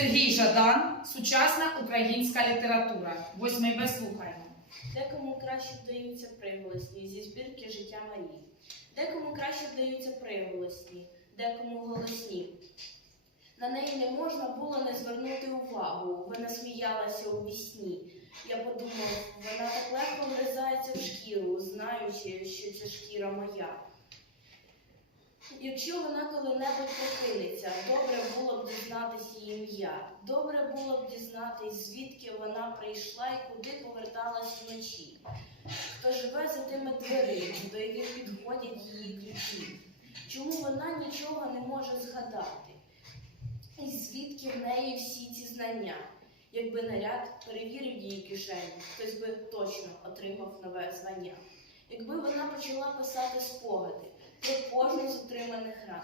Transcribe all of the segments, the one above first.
Сергій Жадан, сучасна українська література. Восьмий Б слухаємо. Декому краще вдаються приголосні зі збірки життя Марії. Декому краще вдаються приголосні, декому голосні. На неї не можна було не звернути увагу. Вона сміялася у вісні. Я подумав, вона так легко вризається в шкіру, знаючи, що це шкіра моя. Якщо вона коли-небудь було б її ім'я. Добре було б дізнатись, звідки вона прийшла і куди поверталась вночі. Хто живе за тими дверима, до яких підходять її ключі. Чому вона нічого не може згадати? І звідки в неї всі ці знання? Якби наряд перевірив її кишені, хтось би точно отримав нове звання. Якби вона почала писати спогади про кожну з отриманих ран.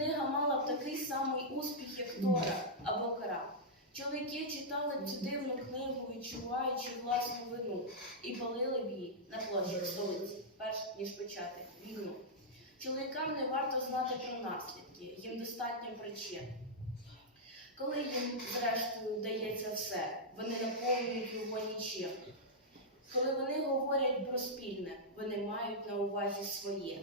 Книга мала б такий самий успіх, як Тора або Кара. Чоловіки читали цю дивну книгу, відчуваючи власну вину, і палили б її на площі столиці, перш ніж почати війну. Чоловікам не варто знати про наслідки, їм достатньо причин. Коли їм, зрештою, вдається все, вони наповнюють його нічим. Коли вони говорять про спільне, вони мають на увазі своє.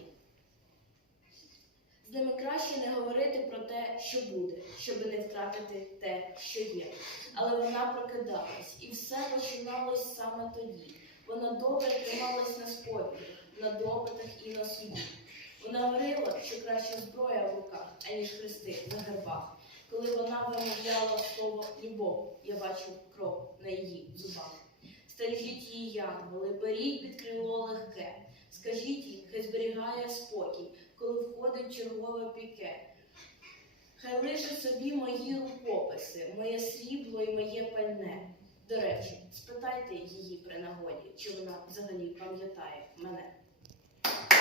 З ними краще не говорити про те, що буде, щоб не втратити те, що є. Але вона прокидалась, і все починалось саме тоді. Вона добре трималась на спорті, на допитах і на суді. Вона говорила, що краще зброя в руках, аніж хрести на гербах. Коли вона вимовляла слово любов, я бачив кров на її зубах. Стережіть її, янголи, беріть під крило легке. Скажіть їй, хай зберігає спокій, коли входить чергове піке. Хай лише собі мої рукописи, моє срібло і моє пальне. До речі, спитайте її при нагоді, чи вона взагалі пам'ятає.